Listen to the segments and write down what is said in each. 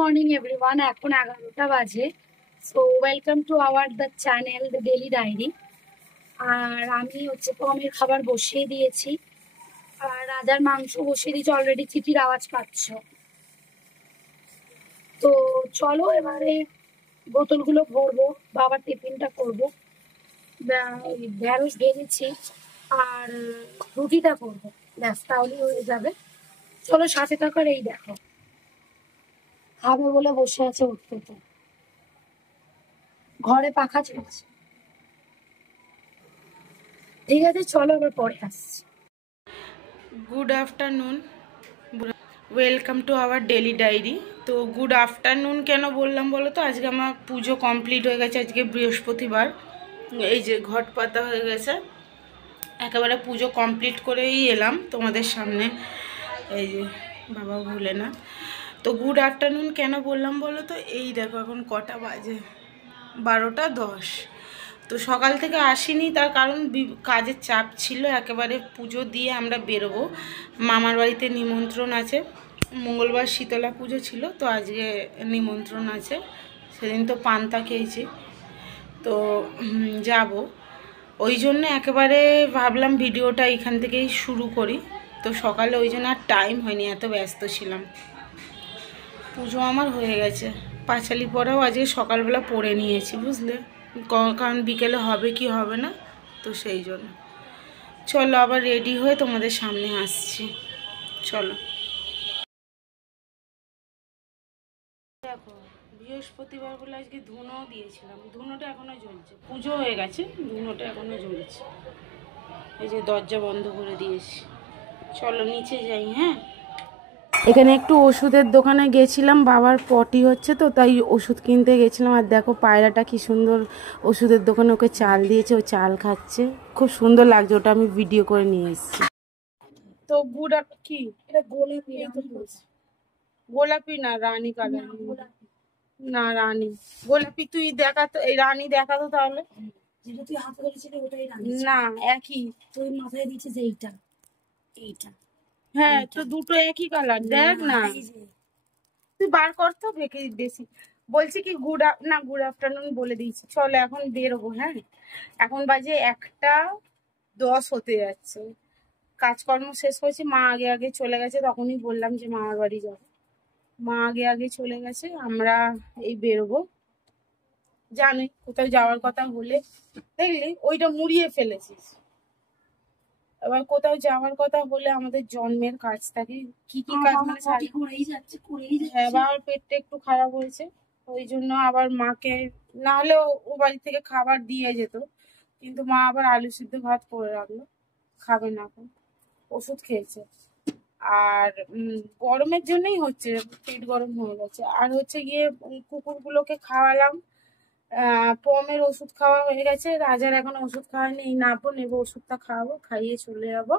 Morning everyone. এখন 11টা বাজে। So welcome to our the channel the daily diary. আর আমি পমের খাবার বসিয়ে দিয়েছি, আর রাজার মাংস বসিয়ে দিয়েছি। অলরেডি চিটির আওয়াজ পাচ্ছ। তো চলো এবারে বোতলগুলো ভরবো, বাবার টিফিনটা করবো। ঢেঁড়স ভেজেছি আর রুটিটা করবো, ব্যাস তাহলেই হয়ে যাবে। চলো সাথে থাকার। এই দেখো খাবে বলে বসে আছে, উঠতে তো ঘরে পাখা চলছে। ঠিক আছে, চলো আবার পরে আসছি। Good afternoon, welcome to our daily diary. তো গুড আফটারনুন কেন বললাম বলো তো, আজকে আমার পুজো কমপ্লিট হয়ে গেছে। আজকে বৃহস্পতিবার, এই যে ঘট পাতা হয়ে গেছে, একেবারে পুজো কমপ্লিট করেই এলাম তোমাদের সামনে। এই যে বাবা ভুলে না। তো গুড আফটারনুন কেন বললাম বলো তো, এই দেখো এখন কটা বাজে, 12টা 10। তো সকাল থেকে আসিনি, তার কারণ কাজের চাপ ছিল। একেবারে পুজো দিয়ে আমরা বেরোবো, মামার বাড়িতে নিমন্ত্রণ আছে। মঙ্গলবার শীতলা পুজো ছিল, তো আজকে নিমন্ত্রণ আছে। সেদিন তো পান্তা খেয়েছি, তো যাব। ওই জন্য একেবারে ভাবলাম ভিডিওটা এখান থেকেই শুরু করি। তো সকালে ওই জন্য আর টাইম হয়নি, এত ব্যস্ত ছিলাম। পুজো আমার হয়ে গেছে, পাঁচালি পরেও আজকে সকালবেলা পরে নিয়েছি, বুঝলে, কারণ বিকেলে হবে কি হবে না, তো সেই জন্য। চলো আবার রেডি হয়ে তোমাদের সামনে আসছি, চলো। দেখো বৃহস্পতিবার বলে আজকে ধুনোও দিয়েছিলাম, ধুনোটা এখনো জ্বলছে। পুজো হয়ে গেছে, ধুনোটা এখনো জ্বলছে। এই যে দরজা বন্ধ করে দিয়েছি। চলো নিচে যাই। হ্যাঁ, এখানে একটু ওষুধের দোকানে গেছিলাম, বাবার পটি হচ্ছে তো, তাই ওষুধ কিনতে গেছিলাম। আর দেখো পায়রাটা কি সুন্দর ওষুধের দোকানে ওকে চাল দিয়েছে, ও চাল খাচ্ছে, খুব সুন্দর লাগছে। ওটা আমি ভিডিও করে নিয়ে এসেছি। তো গুড কি এটা গোলাপি, গোলাপি না রানী কালার, না রানী গোলাপি। তুই দেখা তো, এই রানী দেখা তো তাহলে। যেটা তুই হাতে ধরেছিলি ওটাই রানী না, একই। তুই মাথায় দিয়েছিস এইটা, এইটা। হ্যাঁ, তো দুটো একই কালার, দেখ না। তুই বার কর তো, বেশি বলছি কি গুড আফটারনুন বলে দিয়েছি। চলো এখন বেরোবো। হ্যাঁ, এখন বাজে 1টা 10 হতে যাচ্ছে। কাজকর্ম শেষ করেছি, মা আগে আগে চলে গেছে। তখনই বললাম যে মামার বাড়ি যাবো, মা আগে আগে চলে গেছে। আমরা এই বেরোবো। জানি কোথাও যাওয়ার কথা হলে, দেখলি ওইটা মুড়িয়ে ফেলেছিস। এবার কোথাও যাওয়ার কথা হলে আমাদের জন্মের কাজ থাকে, কি কি কাজ মানে করেই যাচ্ছে। হ্যাঁ, বাবার পেটটা একটু খারাপ হয়েছে, ওই জন্য আবার মাকে, না হলেও ও বাড়ি থেকে খাবার দিয়ে যেত, কিন্তু মা আবার আলু সিদ্ধ ভাত করে রাখলো, খাবে না এখন, ওষুধ খেয়েছে। আর গরমের জন্যই হচ্ছে, পেট গরম হয়ে গেছে। আর হচ্ছে গিয়ে কুকুরগুলোকে খাওয়ালাম। পমের ওষুধ খাওয়া হয়ে গেছে, রাজার এখন ওষুধ খাওয়ানি, এই নাবো নেবো, ওষুধটা খাওয়াবো, খাইয়ে চলে যাবো।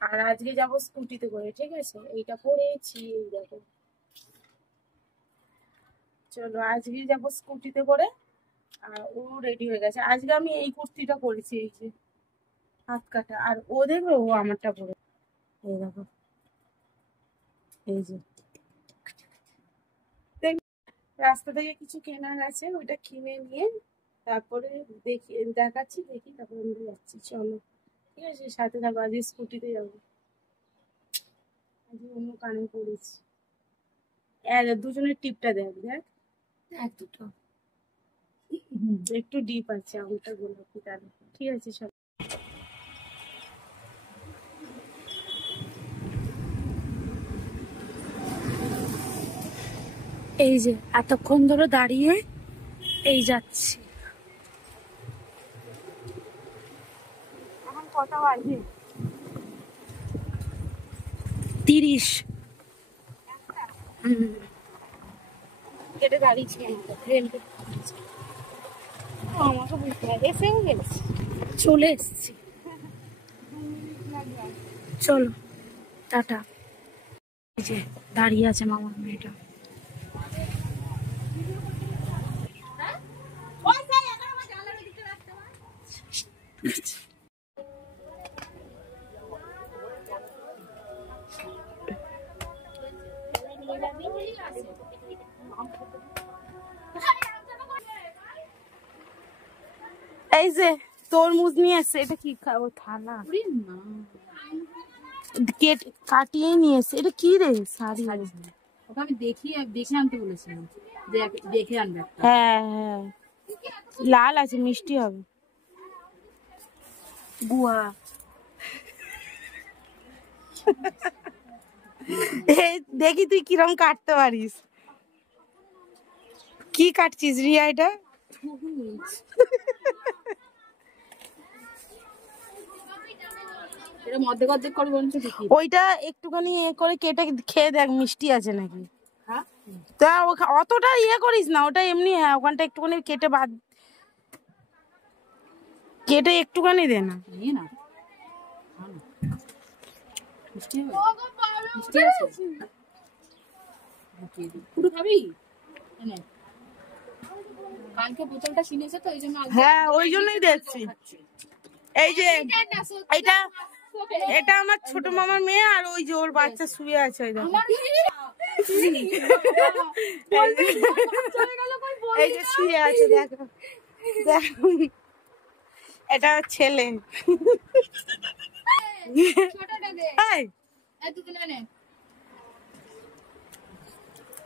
আর আজকে যাবো স্কুটিতে করে, ঠিক আছে। এইটা পরেছি, এই দেখো। চলো আজকে যাবো স্কুটিতে করে। আর ও রেডি হয়ে গেছে। আজকে আমি এই কুর্তিটা পরেছি, এই যে হাত কাটা। আর ও দেখবে, ও আমারটা পরে, এই দেখো, এই যে রাস্তা থেকে কিছু কেনার আছে, ওইটা কিনে নিয়ে তারপরে দেখাচ্ছি, দেখি তারপরে আমরা যাচ্ছি। চলো, ঠিক আছে, সাথে থাকো। আজকে স্কুটিতে যাবো, আজকে অন্য কানে পড়েছি। দুজনের টিপটা দেখ, দেখ এক দুটো একটু ডিপ আছে, আমারটা গোলাপি কালার। ঠিক আছে, সব। এই যে এতক্ষণ ধরে দাঁড়িয়ে এই যাচ্ছি। এখন কটা বাজে? 30। কেটে দাঁড়িয়েছি, রেলগেট। আমাকে বুঝতে হবে, এসেও গেছি, চলে এসছি। চলো টাটা। এই যে দাঁড়িয়ে আছে মামার মেয়েটা। এই যে তরমুজ নিয়ে এসছে, এটা কি খাবো? থালা কাটিয়ে নিয়ে এসছে। এটা কি রে? শাড়ি। ওকে আমি দেখে আনতে বলেছিলাম, দেখে আনবে। হ্যাঁ হ্যাঁ, লাল আছে, মিষ্টি হবে। গুয়া। দেখি তুই কিরম কাটতে পারিস। কি কাটছিস রিয়া এটা? ওইটা একটুখানি করে কেটে খেয়ে দেখ মিষ্টি আছে নাকি। তা অতটা করিস না, ওটা এমনি। হ্যাঁ, ওখানটা একটুখানি কেটে কেটে একটুখানি দে না। হ্যাঁ, ওই জন্যই দেখছি। এই যে এটা আমার ছোট মামার মেয়ে, আর ওই যে ওর বাচ্চা শুয়ে আছে। এই যে শুয়ে আছে, দেখো দেখো, এটা ছেলে।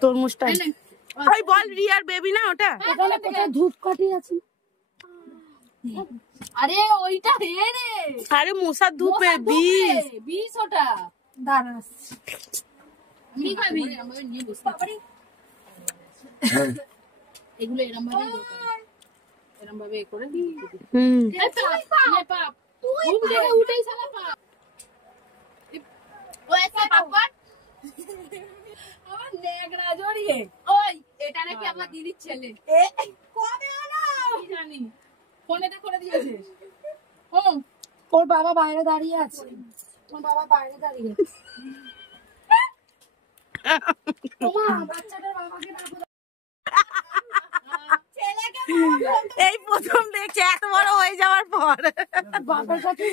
তরমুজটা ওই বল রিয়ার বেবি না ওটা? ধূপকাঠি আছে। আরে ওইটা রে, আরে মশার ধূপে বিষ ওটা। দাঁড়া, কি খাবি? নিয়ে বসতে পারি। এগুলো এরম ভাবে করে উঠেই সালা পাপ। ওই পাপড় আমার নেগড়া জড়িয়ে। ওই এটা নাকি আমার দিদির ছেলে। কবে হলো জানি, ফোনেতে করে দিয়েছে। ওর বাবা বাইরে দাঁড়িয়ে আছে। ওর বাবা বাইরে দাঁড়িয়ে। বাচ্চাটার বাবাকে এই প্রথম দেখছে এত বড় হয়ে যাওয়ার পর। বাবার কাছে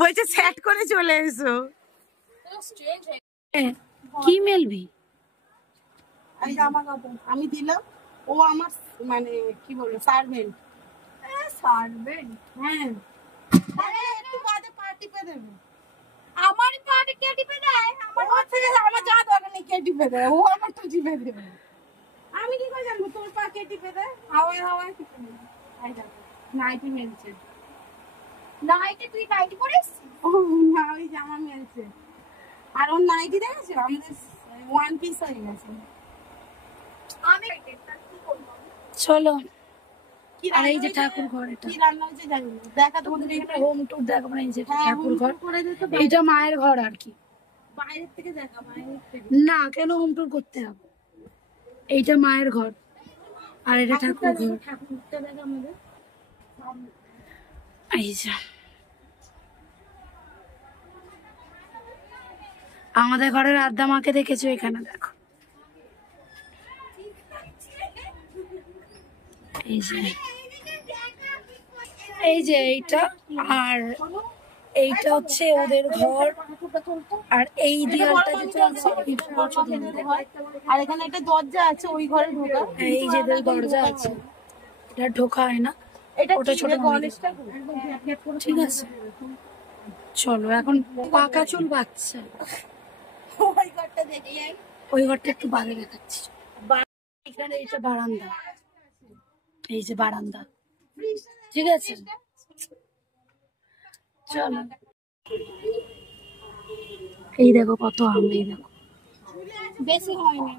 বলছে সেট করে চলে এসো। কি মেলবি? আমি দিলাম, ও আমার মানে কি বলবো সার্ভেন্ট। হ্যাঁ, একটু বাদে পা টিপে দেবে। আমার পাটি কে টিপে দেয়? আমার থেকে আমার যা দরকার নেই, কে টিপে দেয়? ও আমার তো টিপে দেবে। আমি কি করে জানবো তোর পা কে টিপে দেয়? হাওয়ায় টিপে দেবে। নাইটি মেলছে। তুই নাইটি পরিস? ও না, ওই জামা মেলছে। আর ওর নাইটি দেখেছো? আমাদের ওয়ান পিস হয়ে গেছে। আমি চলো। আর এই যে ঠাকুর ঘর, এটা কি রান্না হয়েছে জানি না। দেখা তোমাদের একটা হোম ট্যুর দেখাবো। এই যে ঠাকুর ঘর, এটা মায়ের ঘর আর কি। বাইরের থেকে দেখা, বাইরের থেকে না, কেন হোম ট্যুর করতে হবে? এইটা মায়ের ঘর আর এটা ঠাকুর ঘর। ঠাকুরটা দেখা আমাদের। এই যে আমাদের ঘরের আদ্যা মাকে দেখেছো? এখানে দেখো, এই যে এইটা, আর এইটা হচ্ছে ওদের ঘর। আর এই দেয়ালটা যেটা আছে, আর এখানে একটা দরজা আছে, ওই ঘরে ঢোকা। এই যে দরজা আছে, এটা ঢোকা হয় না, ওটা ছোট গণেশটা। ঠিক আছে, চলো এখন পাকা চুল বাচ্চা। ওই ঘরটা দেখি, ওই ঘরটা একটু বাগে দেখাচ্ছি। এখানে এইটা বারান্দা, এই যে বারান্দা। ঠিক আছে, চলো। এই দেখো কত আম, এই দেখো, বেশি হয়নি।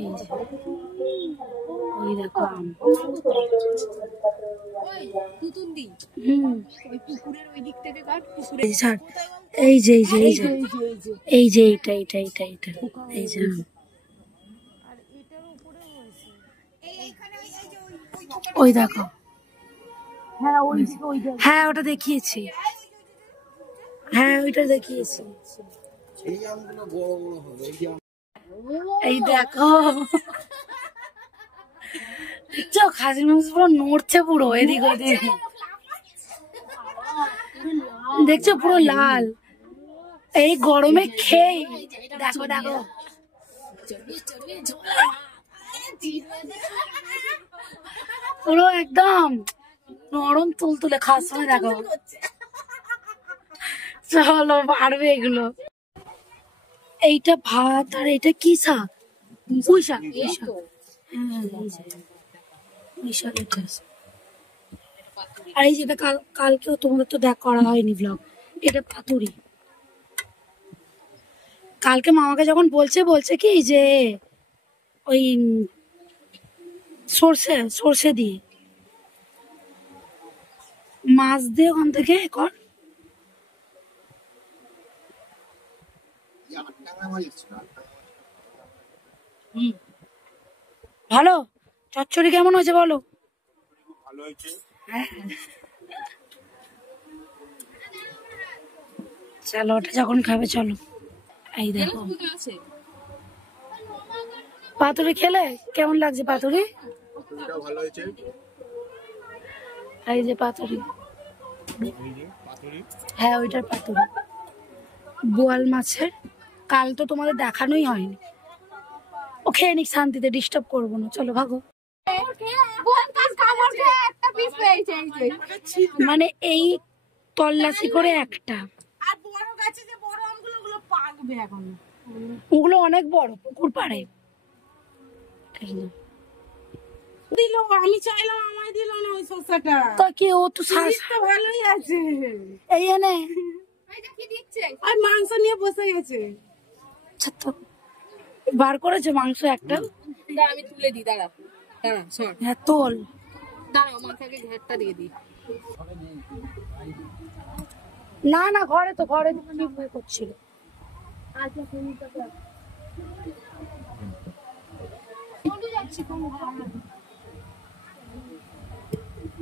এই যে ওই দেখো আম। তুতুন্দি ওই পুকুরের ওই দিক থেকে কাট, পুকুরে এই যে এই যে এই যে এইটা এই যে ওই দেখো। হ্যাঁ, ওটা দেখিয়েছি। হ্যাঁ, ওইটা দেখিয়েছি। এই দেখো, দেখছো খাসির মাংস পুরো নড়ছে, পুরো এদিক ওদিক। দেখছো পুরো লাল, এই গরমে খেয়ে দেখো দেখো পুরো একদম নরম তুলতুলে খাওয়ার সময় দেখো। চলো পারবে এগুলো। এইটা ভাত আর এটা কি শাক? পুঁই শাক। আর এই যেটা কালকেও তোমাদের তো দেখ করা হয়নি ব্লগ, এটা পাতুরি। কালকে মামাকে যখন বলছে কি যে ওই সর্ষে দিয়ে মাছ দিয়ে ওখান থেকে কর। ভালো চচ্চড়ি কেমন হয়েছে বলো? ভালো হয়েছে। চলো ওটা যখন খাবে চলো। এই দেখো পাতুরি খেলে কেমন লাগছে? পাতুরি ভালো হয়েছে। এই যে পাতুরি, হ্যাঁ ওইটার পাতুরি বোয়াল মাছের। কাল তো তোমাদের দেখানোই হয়নি। ও খেয়ে নিক শান্তিতে, ডিস্টার্ব করবো না। চলো ভাগো। মানে এই তল্লাশি করে একটা, ওগুলো অনেক বড় পুকুর পাড়ে। দিল, আমি চাইলাম আমায় দিল না ওই শসাটা। তা কি ও তো ভালোই আছে। এই এনে আর মাংস নিয়ে বসে গেছে। বার করেছে মাংস একটা। আমি তুলে দিই, দাঁড়া দাঁড়া সর, হ্যাঁ তোল। দাঁড়া মাথাকে ঘাটটা দিয়ে দিই। না না ঘরে তো, ঘরে করছিল।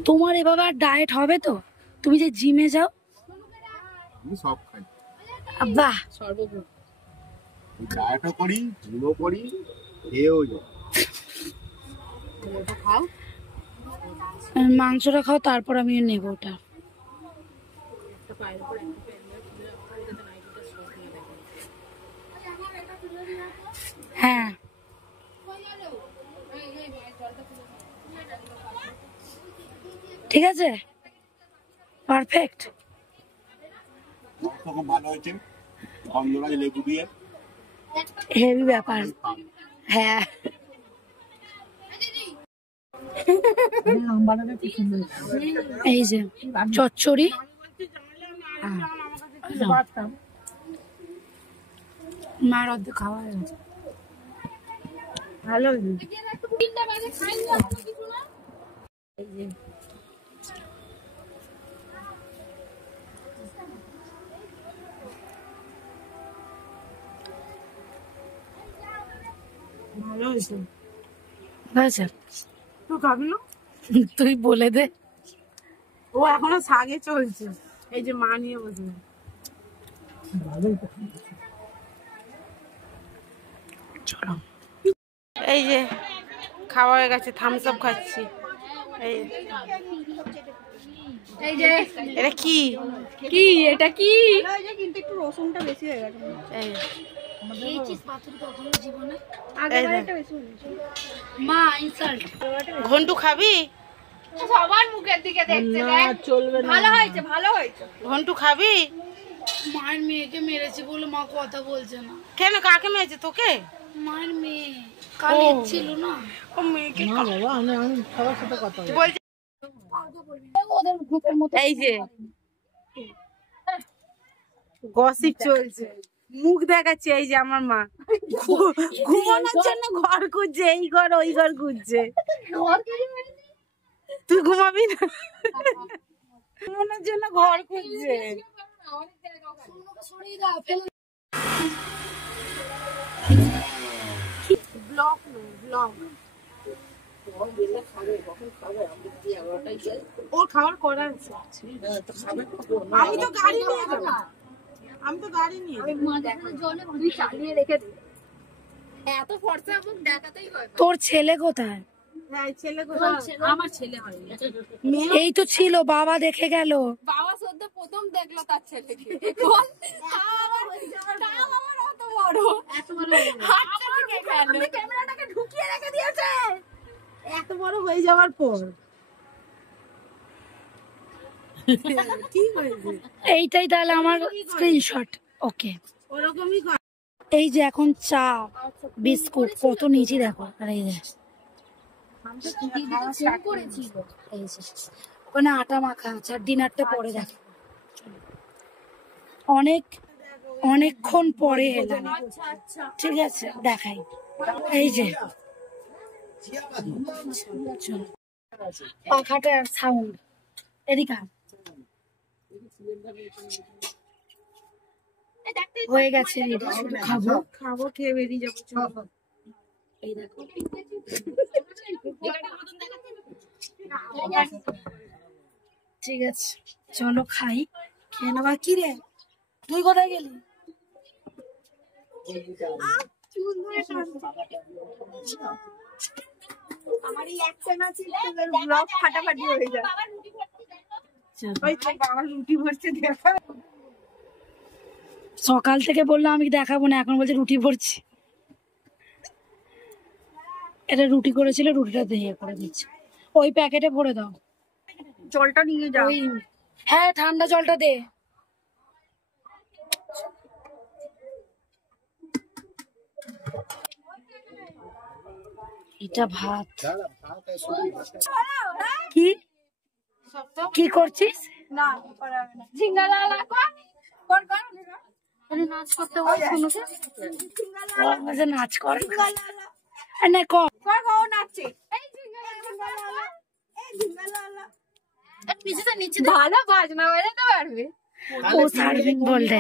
তোমার এভাবে আর ডায়েট হবে তো? তুমি যে জিমে যাও। আমি সব খাই। বাহ, সর্বভূম ডায়েটও করি, জিমও করি, খেয়েও যাই। খাও, মাংসটা খাও, তারপর আমি নেব ওটা। হ্যাঁ ঠিক আছে, পারফেক্ট। খুব ভালো হয়েছে, গন্ধরাজ লেবু দিয়ে। হেভি ব্যাপার। হ্যাঁ এই যে চচ্চড়ি, মার অর্ধেক খাওয়া হয়ে গেছে। ভালো ভালো হয়েছে। হয়েছে, তুই খাবি না? তুই বলে দে। ও এখনো শাগে চলছে। এই যে মা নিয়ে বসে। চলো এই যে খাওয়া হয়ে গেছে, থামস আপ খাচ্ছি। এই যে এটা কি কি এটা কি? কিন্তু একটু রসুনটা বেশি হয়ে গেছে। মা ইনসাল্ট। ঘন্টু খাবি? সবার মুখের দিকে দেখছে, চলবে না। ভালো হয়েছে, ভালো হয়েছে। ঘন্টু খাবি? মায়ের মেয়েকে মেরেছে বলে মা কথা বলছে না। কেন, কাকে মেরেছে? তোকে? মায়ের মেয়ে কাল ছিল না। ও মেয়েকে ওদের গ্রুপের মতো। এই যে গসিপ চলছে, মুখ দেখাচ্ছে। এই যে আমার মা ঘুমানোর জন্য ঘর খুঁজছে, এই ঘর ওই ঘর খুঁজছে। তুই ঘুমাবি না? ঘুমানোর জন্য ঘর খুঁজছে। ব্লগ ব্লগ ওর খাবার করা আছে। আমি তো গাড়ি নিয়ে যাবো, আমি তো গাড়ি নিয়ে চালিয়ে রেখে দে। এত ফর্সা মুখ দেখাতেই হয়। তোর ছেলে কোথায়? আমার ছেলে হয় এই তো ছিল, বাবা দেখে গেল। বাবা সদ্য প্রথম দেখলো তার ছেলেকে ক্যামেরাটাকে ঢুকিয়ে রেখে দিয়েছে এত বড় হয়ে যাওয়ার পর। কি হয়েছে? এইটাই তাহলে আমার স্ক্রিনশট। ওকে, ওরকমই এই যে এখন চা বিস্কুট কত নিচে দেখো। আর এই যে এই যে ওখানে আটা মাখা আছে, আর ডিনারটা পরে দেখো। অনেকক্ষণ পরে এলাম, ঠিক আছে দেখাই। এই যে পাখাটার সাউন্ড, এদিকে হয়ে গেছে। খাবো, খেয়ে বেরিয়ে যাবো। এই দেখো, ঠিক আছে চলো খাই, খেয়ে নেবা। কি রে তুই কোথায় গেলি? আমার এই একটা না ছিল ব্লগ ফাটাফাটি হয়ে যায়। ওই তো বাবা রুটি ভরছে দেখা। সকাল থেকে বললাম আমি দেখাবো না, এখন বলছে রুটি ভরছি। এটা রুটি করেছিল, রুটিটা দিয়ে করে দিচ্ছে। ওই প্যাকেটে ভরে দাও। জলটা নিয়ে যাও। হ্যাঁ ঠান্ডা জলটা দে। এটা ভাত। কি কি করছিস? না ঝিঙ্গালালা কর নাচ করতে বল শুনুকে। নাচ কর না, কর ও নাচছে। এই ঝিঙ্গালালা, এই ঝিঙ্গালালা। পিছনে নিচে ভালো বাজনা বাজাতে পারবে। ও সার্ভিং বলতে।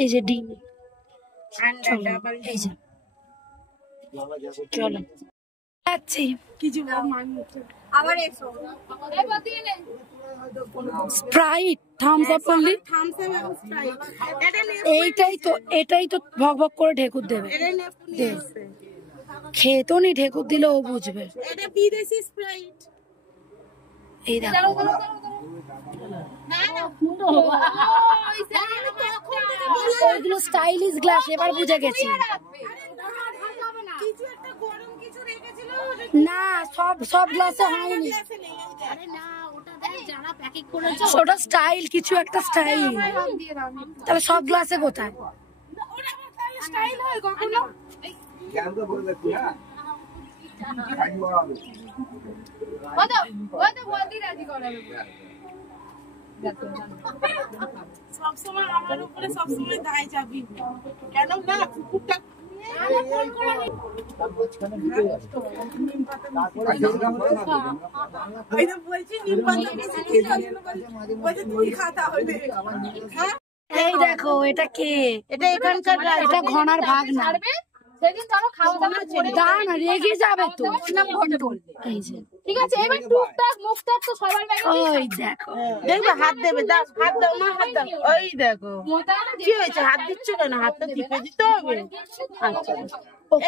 এই যে ডিম, এই যে চলো যাচ্ছি। কিছু আবার এসো। স্প্রাইট, থামস আপ বললি। এটাই তো ভক ভক করে ঢেকুর দেবে। খেয়ে তো নি, ঢেকুর দিলে ও বুঝবে। এটা বিদেশি স্প্রাইট। এই দেখো ওইগুলো স্টাইলিশ গ্লাস, এবার বুঝে গেছি। না সব গ্লাসে হয়নি, ওটা স্টাইল, কিছু একটা স্টাইল। তাহলে সব গ্লাসে কোথায়? সবসময় আমার উপরে সবসময় দায় যাবি কেন না? কুকুরটা এই দেখো এটা কে? এটা এখানকার, এটা ঘনার ভাগ না। সেদিন ধরো খাওয়া দাওয়া করে না রেগে যাবে তো। এই যে ঠিক আছে, এবার টুকটাক মুখটাক তো সবার ব্যাগে। ওই দেখো, দেখবে হাত দেবে, দাও হাত দাও, মা হাত দাও। ওই দেখো কি হয়েছে, হাত দিচ্ছ কেন? হাতটা টিপে দিতে হবে। আচ্ছা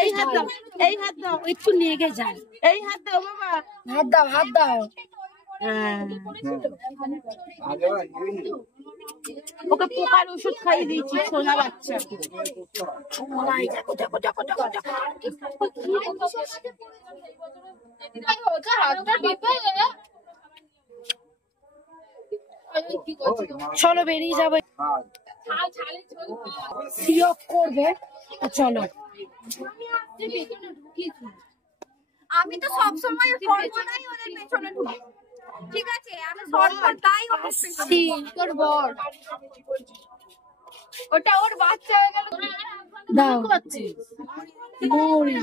এই হাত দাও, এই হাত দাও, একটু নেগে যায়। এই হাত দাও বাবা, হাত দাও, হাত দাও। ওকে পোকার ওষুধ খাইয়ে দিয়েছি, সোনা বাচ্চা। চলো বেরিয়ে যাবে, সিওক করবে। চলো আমি তো সবসময় সর্বদাই ওদের পেছনে ঢুকি। ঠিক আছে, আমি সর্বদাই ওদের পেছনে। তোর বর ওটা ওর বাচ্চা হয়ে গেল। দাও মরি।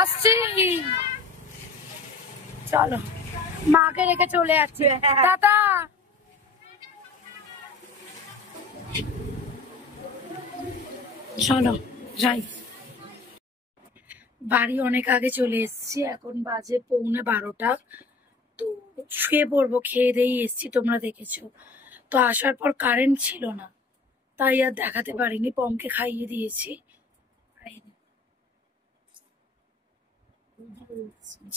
আসছি, চলো মাকে রেখে চলে যাচ্ছে। টাটা। চলো যাই। বাড়ি অনেক আগে চলে এসেছি, এখন বাজে 11:45। তো শুয়ে পড়বো, খেয়ে দিয়ে এসছি, তোমরা দেখেছো। তো আসার পর কারেন্ট ছিল না, তাই আর দেখাতে পারিনি। পমকে খাইয়ে দিয়েছি।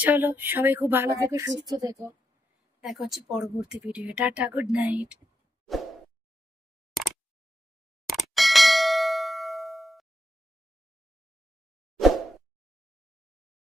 চলো, সবাই খুব ভালো থেকো, সুস্থ থেকো। দেখা হচ্ছে পরবর্তী ভিডিও। Tata, good night.